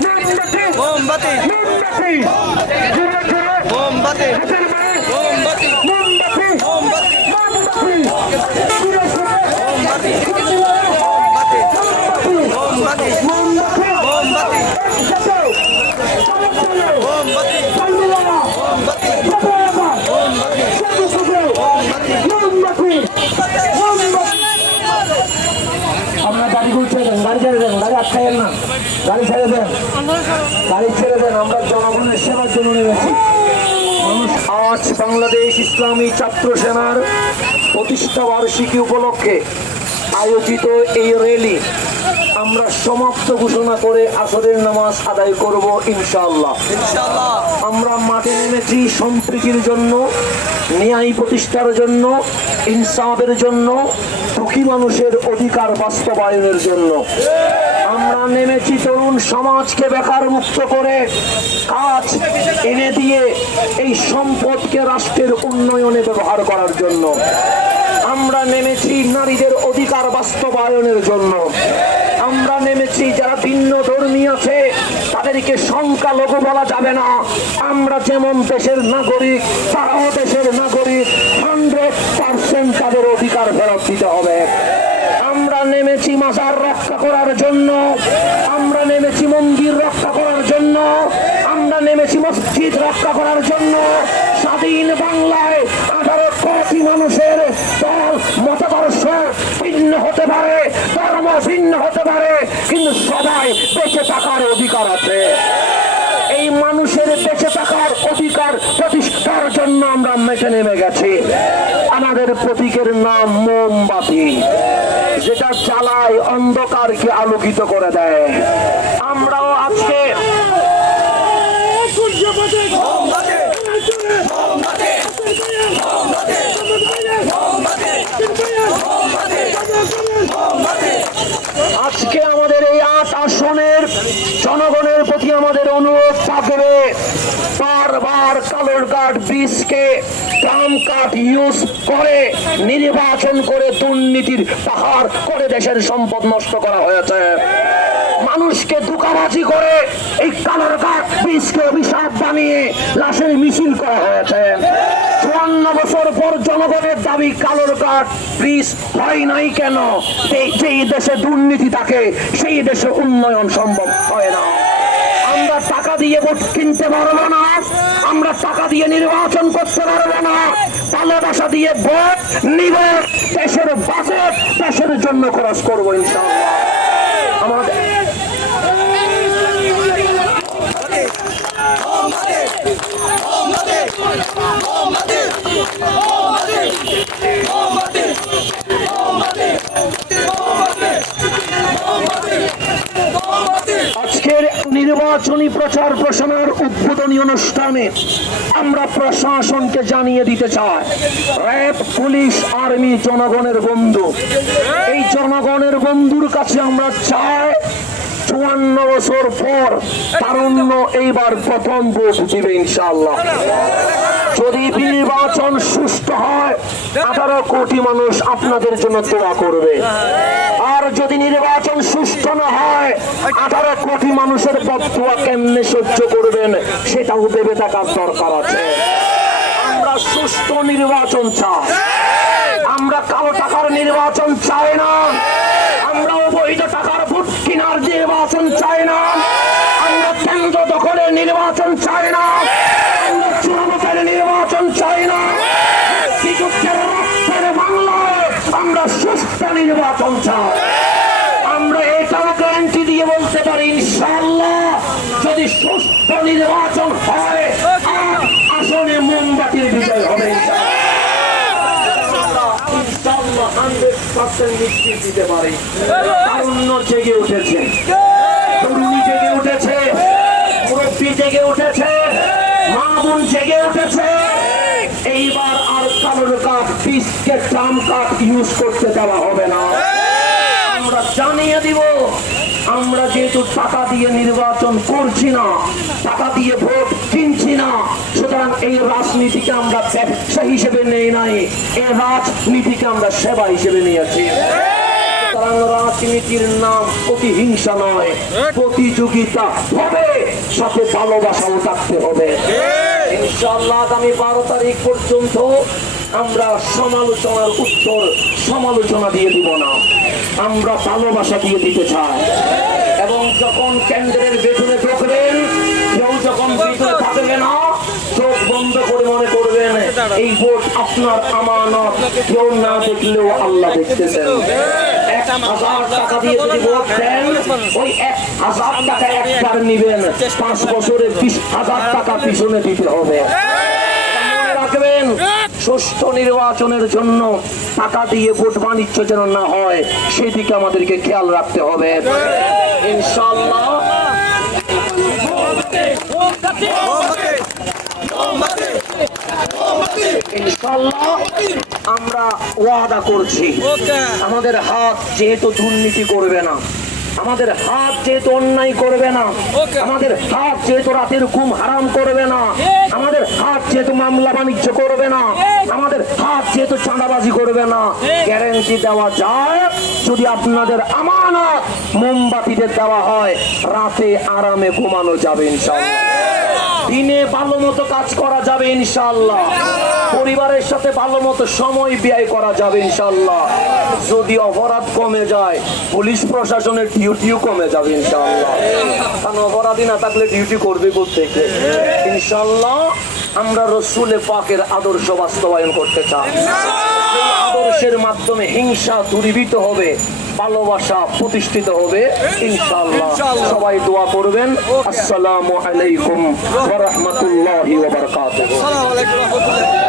মোমবাতি মোমবাতি মোমবাতি মোমবাতি মোমবাতি আপনার গাড়ি ছেড়ে দেন, গাড়ি ছেড়ে দেন, গাড়ি আটকাইয়েন না, গাড়ি ছেড়ে দেন, গাড়ি ছেড়ে দেন। আমরা জনগণের সেবার জন্য নেমেছি। মানুষ আজ বাংলাদেশ ইসলামী ছাত্র সেনার প্রতিষ্ঠা বার্ষিকী উপলক্ষে আয়োজিত এই র্যালি আমরা সমাপ্ত ঘোষণা করে আসরের নামাজ আদায় করব ইনশাআল্লাহ। আমরা মাঠে নেমেছি সম্প্রীতির জন্য, ন্যায় প্রতিষ্ঠার জন্য, ইনসাফের জন্য, দুঃখী মানুষের অধিকার বাস্তবায়নের জন্য। আমরা নেমেছি তরুণ সমাজকে বেকার মুক্ত করে কাজ এনে দিয়ে এই সম্পদকে রাষ্ট্রের উন্নয়নে ব্যবহার করার জন্য। আমরা নেমেছি নারীদের অধিকার বাস্তবায়নের জন্য। আমরা নেমেছি যারা ভিন্ন ধর্মী আছে তাদেরকে সংখ্যালঘু বলা যাবে না। আমরা যেমন দেশের নাগরিক, তারাও দেশের নাগরিক। 100% তাদের অধিকার ফেরত দিতে হবে। আমরা নেমেছি মাজার রক্ষা করার জন্য, আমরা নেমেছি মন্দির রক্ষা করার জন্য, আমরা নেমেছি মসজিদ রক্ষা করার জন্য। স্বাধীন বাংলায় 18 কোটি মানুষের দল মতাদর্শ ভিন্ন হতে পারে, ধর্ম ভিন্ন হতে পারে, কিন্তু সবাই বেঁচে থাকার অধিকার আছে। এই মানুষের বেঁচে থাকার অধিকার প্রতিষ্ঠার জন্য আমরা মেটে নেমে গেছি। আমাদের প্রতীকের নাম মোমবাতি, যেটা জ্বালায় অন্ধকারকে আলোকিত করে দেয়। আমরাও আজকে আজকে আমাদের এই 8 আসনের জনগণের প্রতি আমাদের অনুরোধ থাকবে, বারবার কালোর কার্ড বীজকে ট্রাম্প কার্ড ইউজ করে নির্বাচন করে দুর্নীতির পাহাড় করে দেশের সম্পদ নষ্ট করা হয়েছে। মানুষকে ধোঁকাবাজি করে এই কালোর কার্ড বীজকে অভিশাপ বানিয়ে লাশের মিছিল করা হয়েছে। 54 বছর পর জনগণের দাবি কালোর কার্ড ব্রিজ হয় নাই কেন? যেই দেশে দুর্নীতি থাকে সেই দেশে উন্নয়ন সম্ভব হয় না। আমরা টাকা দিয়ে ভোট কিনতে পারবো না, আমরা টাকা দিয়ে নির্বাচন করতে পারবো না। ভালোবাসা দিয়ে ভোট নিব, দেশের বাজেট দেশের জন্য খরচ করবো ইনশাআল্লাহ। আমাদের আজকের নির্বাচনী প্রচার প্রসারের উদ্বোধনী অনুষ্ঠানে আমরা প্রশাসনকে জানিয়ে দিতে চাই, র্যাব, পুলিশ, আর্মি জনগণের বন্ধু। এই জনগণের বন্ধুর কাছে আমরা চাই 54 বছর পর তারুণ্য এইবার প্রথম ভোট দিবে ইনশাআল্লাহ। যদি নির্বাচন সুষ্ঠু হয় 18 কোটি মানুষ আপনাদের জন্য দোয়া করবে। আর যদি নির্বাচন সুষ্ঠু না হয় 18 কোটি মানুষের বদদোয়া কেমনে সহ্য করবেন সেটাও ভেবে থাকার দরকার আছে। আমরা সুষ্ঠু নির্বাচন চাই, আমরা কালো টাকার নির্বাচন চাই না, আমরা অবৈধ টাকার ভোট কেনার নির্বাচন চাই না, আমরা কেন্দ্র দখলের নির্বাচন চাই না, আমরা চূড়ামতের নির্বাচন চাই না। বাংলায় আমরা সুষ্ঠু নির্বাচন চাই। আমরা এটাও গ্যারান্টি দিয়ে বলতে পারি ইনশাআল্লাহ যদি সুষ্ঠু নির্বাচন হয় আসনে মোমবাতির বিজয় হবে ইনশাআল্লাহ। 100% নিশ্চিত দিতে পারি। তারুণ্য জেগে উঠেছে, তরুণী জেগে উঠেছে, মুরব্বী জেগে উঠেছে, মা বোন জেগে উঠেছে। এইবার আর কালোর কার্ড পিসকে ট্রাম্প কার্ড ইউজ করতে দেওয়া হবে না। আমরা জানিয়ে দিব, আমরা যেহেতু টাকা দিয়ে নির্বাচন করছি না, টাকা দিয়ে ভোট কিনছি না, সুতরাং এই রাজনীতিকে আমরা ব্যবসা হিসেবে নেই নাই, এই রাজনীতিকে আমরা সেবা হিসেবে নিয়েছি। সুতরাং রাজনীতির নাম প্রতিহিংসা নয়, প্রতিযোগিতা হবে, সাথে ভালোবাসাও থাকতে হবে। ইনশাআল্লাহ আগামী 12 তারিখ পর্যন্ত আমরা সমালোচনার উত্তর সমালোচনা দিয়ে দিব না, আমরা ভালোবাসা দিয়ে দিতে চাই। এবং যখন কেন্দ্রের ভেতরে ঢুকবেন, কেউ যখন ভিতরে থাকবে না, চোখ বন্ধ করে মনে করবেন এই ভোট আপনার আমানত, কেউ না দেখলেও আল্লাহ দেখতেছেন। 1000 টাকা দিয়ে যদি ভোট দেন, ওই 1000 টাকা একবার নিবেন, 5 বছরে 20,000 টাকা পিছনে দিতে হবে। মনে রাখবেন, সুষ্ঠু নির্বাচনের জন্য টাকা দিয়ে ভোট বাণিজ্য যেন না হয়, সেদিকে আমাদেরকে খেয়াল রাখতে হবে। ইনশাআল্লাহ ইনশাআল্লাহ আমরা ওয়াদা করছি, আমাদের হাত যেহেতু দুর্নীতি করবে না, আমাদের হাত যেহেতু অন্যায় করবে না, আমাদের হাত যেহেতু রাতের ঘুম হারাম করবে না, আমাদের হাত যেহেতু মামলা বাণিজ্য করবে না, আমাদের হাত যেহেতু চাঁদাবাজি করবে না, গ্যারান্টি দেওয়া যায় যদি আপনাদের আমানত মোমবাতিদের দেওয়া হয়, রাতে আরামে ঘুমানো যাবে ইনশাআল্লাহ, দিনে ভালো মতো কাজ করা যাবে ইনশাআল্লাহ, পরিবারের সাথে ভালো মতো সময় ব্যয় করা যাবে ইনশাআল্লাহ। যদি অপরাধ কমে যায়, পুলিশ প্রশাসনের ডিউটিও কমে যাবে ইনশাআল্লাহ, কারণ অপরাধী না থাকলে ডিউটি করবে কোত্থেকে? ইনশাআল্লাহ আমরা রসুলে পাকের আদর্শ বাস্তবায়ন করতে চাই। সেই আদর্শের মাধ্যমে হিংসা দূরীভূত হবে, ভালোবাসা প্রতিষ্ঠিত হবে ইনশাআল্লাহ। সবাই দোয়া করবেন। আসসালামু আলাইকুম ওয়া রাহমাতুল্লাহি ওয়া বারাকাতুহু। আসসালামু আলাইকুম ওয়া রাহমাতুল্লাহ।